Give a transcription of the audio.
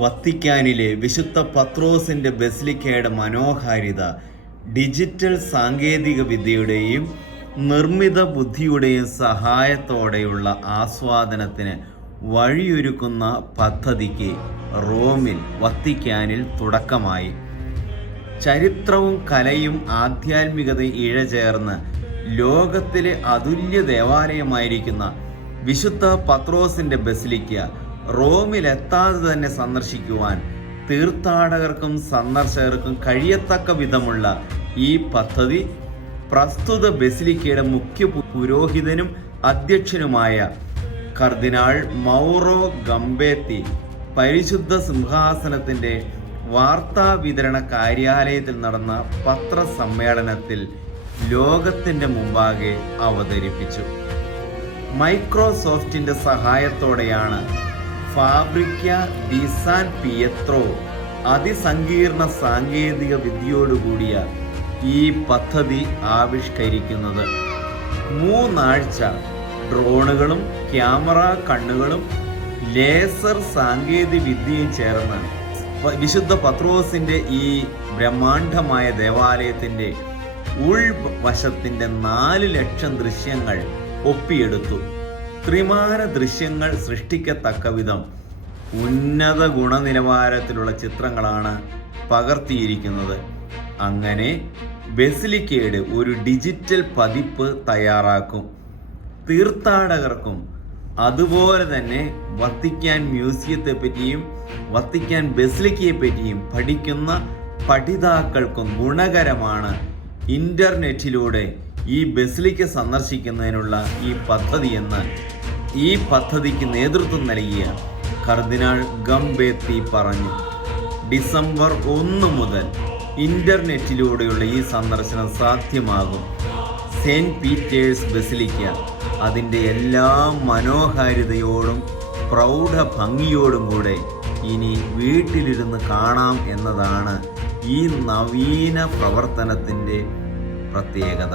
വത്തിക്കാനിലെ വിശുദ്ധ പത്രോസിൻ്റെ ബസിലിക്കയുടെ മനോഹാരിത ഡിജിറ്റൽ സാങ്കേതിക വിദ്യയുടെയും നിർമ്മിത ബുദ്ധിയുടെയും സഹായത്തോടെയുള്ള ആസ്വാദനത്തിന് വഴിയൊരുക്കുന്ന പദ്ധതിക്ക് റോമിൽ വത്തിക്കാനിൽ തുടക്കമായി. ചരിത്രവും കലയും ആധ്യാത്മികതയും ഇഴചേർന്ന് ലോകത്തിലെ അതുല്യ ദേവാലയമായിരിക്കുന്ന വിശുദ്ധ പത്രോസിൻ്റെ ബസിലിക്ക റോമിലെത്താതെ തന്നെ സന്ദർശിക്കുവാൻ തീർത്ഥാടകർക്കും സന്ദർശകർക്കും കഴിയത്തക്ക വിധമുള്ള ഈ പദ്ധതി പ്രസ്തുത ബസിലിക്കയുടെ മുഖ്യ പുരോഹിതനും അധ്യക്ഷനുമായ കർദിനാൾ മൗറോ ഗംബേത്തി പരിശുദ്ധ സിംഹാസനത്തിൻ്റെ വാർത്താ വിതരണ കാര്യാലയത്തിൽ നടന്ന പത്രസമ്മേളനത്തിൽ ലോകത്തിൻ്റെ മുമ്പാകെ അവതരിപ്പിച്ചു. മൈക്രോസോഫ്റ്റിൻ്റെ സഹായത്തോടെയാണ് ഫാബ്രിക്ക ഡി സാൻ പിയത്രോ അതിസങ്കീർണ സാങ്കേതിക വിദ്യയോടുകൂടിയ ഈ പദ്ധതി ആവിഷ്കരിക്കുന്നത്. 3 ആഴ്ച ഡ്രോണുകളും ക്യാമറ കണ്ണുകളും ലേസർ സാങ്കേതിക വിദ്യയും ചേർന്ന് വിശുദ്ധ പത്രോസിൻ്റെ ഈ ബ്രഹ്മാണ്ഡമായ ദേവാലയത്തിൻ്റെ ഉൾവശത്തിൻ്റെ 4 ലക്ഷം ദൃശ്യങ്ങൾ ഒപ്പിയെടുത്തു. ത്രിമാന ദൃശ്യങ്ങൾ സൃഷ്ടിക്കത്തക്ക വിധം ഉന്നത ഗുണനിലവാരത്തിലുള്ള ചിത്രങ്ങളാണ് പകർത്തിയിരിക്കുന്നത്. അങ്ങനെ ബസിലിക്കയുടെ ഒരു ഡിജിറ്റൽ പതിപ്പ് തയ്യാറാക്കും. തീർത്ഥാടകർക്കും അതുപോലെ തന്നെ വത്തിക്കാൻ മ്യൂസിയത്തെ പറ്റിയും വത്തിക്കാൻ ബസിലിക്കയെ പറ്റിയും പഠിക്കുന്ന പഠിതാക്കൾക്കും ഗുണകരമാണ് ഇൻ്റർനെറ്റിലൂടെ ഈ ബസിലിക്ക സന്ദർശിക്കുന്നതിനുള്ള ഈ പദ്ധതിയെന്ന് ഈ പദ്ധതിക്ക് നേതൃത്വം നൽകിയ കർദിനാൾ ഗംബേത്തി പറഞ്ഞു. ഡിസംബർ 1 മുതൽ ഇൻ്റർനെറ്റിലൂടെയുള്ള ഈ സന്ദർശനം സാധ്യമാകും. സെയിൻറ്റ് പീറ്റേഴ്സ് ബസിലിക്ക അതിൻ്റെ എല്ലാ മനോഹാരിതയോടും പ്രൗഢ ഭംഗിയോടും കൂടെ ഇനി വീട്ടിലിരുന്ന് കാണാം എന്നതാണ് ഈ നവീന പ്രവർത്തനത്തിൻ്റെ പ്രത്യേകത.